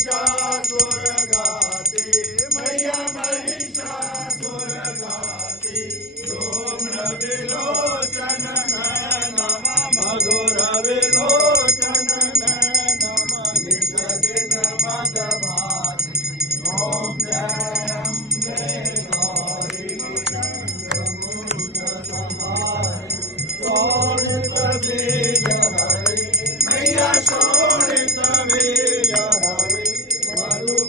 महिषासुर घाती मैया महिषासुर घाती धूम्र विलोचन नयन मधुर विलोचन नयन निज दिन मदभाति ओम जय अम्बे गौरी चंद्रमूल समारि शोणित बीज हरि मैया शोणित बीज हरि मधु